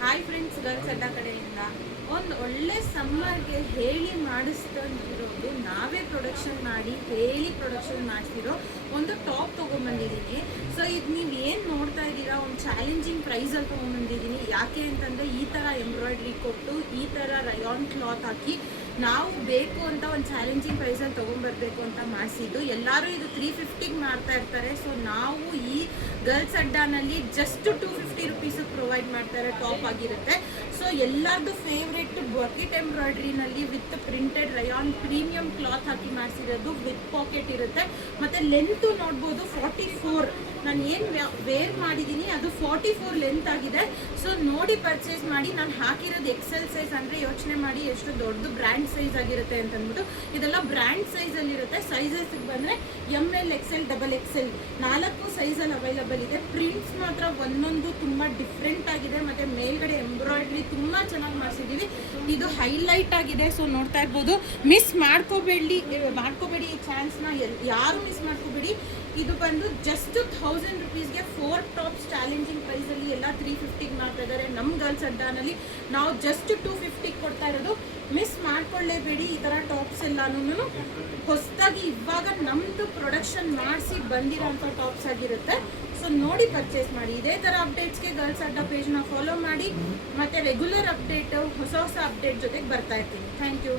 Hi friends, girls ಅಡ್ಡ ಕಡೆಯಿಂದ ಒಂದು ಒಳ್ಳೆ ಸಮ್ಮರ್ಗೆ ಹೇಳಿ ಮಾಡಿಸ್ತಿರೋದು ನಾವೇ ಪ್ರೊಡಕ್ಷನ್ ಮಾಡಿ ಪ್ರೊಡಕ್ಷನ್ ಮಾಡಿಸಿರೋ ಒಂದು ಟಾಪ್ ತೊಗೊಂಬಂದಿದ್ದೀನಿ. ಸೊ ಇದು ನೀವು ಏನು ನೋಡ್ತಾ ಇದ್ದೀರಾ, ಒಂದು ಚಾಲೆಂಜಿಂಗ್ ಪ್ರೈಸಲ್ಲಿ ತೊಗೊಂಬಂದಿದ್ದೀನಿ. ಯಾಕೆ ಅಂತಂದರೆ ಈ ಥರ ಎಂಬ್ರಾಯ್ಡ್ರಿ ಕೊಟ್ಟು ಈ ಥರ ರಯಾನ್ ಕ್ಲಾತ್ ಹಾಕಿ ನಾವು ಬೇಕು ಅಂತ ಒಂದು ಚಾಲೆಂಜಿಂಗ್ ಪ್ರೈಸಲ್ಲಿ ತೊಗೊಂಬರ್ಬೇಕು ಅಂತ ಮಾಡಿಸಿದ್ದು. ಎಲ್ಲರೂ ಇದು 350ಗೆ ಮಾಡ್ತಾ ಇರ್ತಾರೆ. ಸೊ ನಾವು ಈ ಗರ್ಲ್ಸ್ ಅಡ್ಡಾನಲ್ಲಿ ಜಸ್ಟ್ 250 ರುಪೀಸಿಗೆ ಪ್ರೊವೈಡ್ ಮಾಡ್ತಾರೆ. ಟಾಪ್ ಆಗಿರುತ್ತೆ. ಸೊ ಎಲ್ಲರದ್ದು ಫೇವ್ರೆಟ್ ಬಕೆಟ್ ಎಂಬ್ರಾಯ್ಡ್ರಿನಲ್ಲಿ with printed rayon premium cloth ಹಾಕಿ ಮಾಡಿಸಿರೋದು, ವಿತ್ ಪಾಕೆಟ್ ಇರುತ್ತೆ. ಮತ್ತು ಲೆಂತು ನೋಡ್ಬೋದು 44. ನಾನು ಏನು ವೇರ್ ಮಾಡಿದ್ದೀನಿ ಅದು 44 ಲೆಂತ್ ಆಗಿದೆ. ಸೊ ನೋಡಿ ಪರ್ಚೇಸ್ ಮಾಡಿ. ನಾನು ಹಾಕಿರೋದು ಎಕ್ಸೆಲ್ ಸೈಜ್, ಅಂದರೆ ಯೋಚನೆ ಮಾಡಿ ಎಷ್ಟು ದೊಡ್ಡ ಬ್ರ್ಯಾಂಡ್ ಸೈಜ್ ಆಗಿರುತ್ತೆ ಅಂತಂದ್ಬಿಟ್ಟು. ಇದೆಲ್ಲ ಬ್ರ್ಯಾಂಡ್ ಸೈಜಲ್ಲಿರುತ್ತೆ. ಸೈಜಸ್ಗೆ ಬಂದರೆ ML, XL, XXL 4 ಸೈಜಲ್ಲಿ ಅವೈಲಬಲ್ ಇದೆ. ಪ್ರಿಂಟ್ಸ್ ಮಾತ್ರ ಒಂದೊಂದು ತುಂಬ ಡಿಫ್ರೆಂಟ್ ಆಗಿದೆ. ಮತ್ತು ಮೇಲ್ಗಡೆ ಎಂಬ್ರಾಯ್ಡ್ರಿ ತುಂಬ ಚೆನ್ನಾಗಿ ಮಾಡಿಸಿದ್ದೀವಿ. ಇದು ಹೈಲೈಟ್ ಆಗಿದೆ. ಸೊ ನೋಡ್ತಾ ಇರ್ಬೋದು. ಮಿಸ್ ಮಾಡ್ಕೋಬೇಡಿ ಈ ಚಾನ್ಸ್ನ ಯಾರು ಮಿಸ್ ಮಾಡ್ಕೋಬೇಡಿ. ಇದು ಬಂದು ಜಸ್ಟ್ 1000 ರುಪೀಸ್ಗೆ 4 ಟಾಪ್ಸ್ ಚಾಲೆಂಜಿಂಗ್ ಪ್ರೈಸಲ್ಲಿ ಎಲ್ಲ 350ಗೆ ಮಾಡ್ತಾ ಇದ್ದಾರೆ. ನಮ್ಮ ಗರ್ಲ್ಸ್ ಅಡ್ಡಾನಲ್ಲಿ ನಾವು ಜಸ್ಟ್ 250ಗೆ ಕೊಡ್ತಾ ಇರೋದು. ಮಿಸ್ ಮಾಡ್ಕೊಳ್ಳೇಬೇಡಿ. ಈ ಥರ ಟಾಪ್ಸ್ ಎಲ್ಲನೂ ಹೊಸದಾಗಿ ಇವಾಗ ನಮ್ಮದು ಪ್ರೊಡಕ್ಷನ್ ಮಾಡಿಸಿ ಬಂದಿರೋಂಥ ಟಾಪ್ಸ್ ಆಗಿರುತ್ತೆ. ಸೊ ನೋಡಿ ಪರ್ಚೇಸ್ ಮಾಡಿ. ಇದೇ ಥರ ಅಪ್ಡೇಟ್ಸ್ಗೆ ಗರ್ಲ್ಸ್ ಅಡ್ಡ ಪೇಜ್ನ ಫಾಲೋ ಮಾಡಿ. ಮತ್ತು ರೆಗ್ಯುಲರ್ ಅಪ್ಡೇಟ್, ಹೊಸ ಅಪ್ಡೇಟ್ ಜೊತೆಗೆ ಬರ್ತಾ ಇರ್ತೀನಿ. Thank you.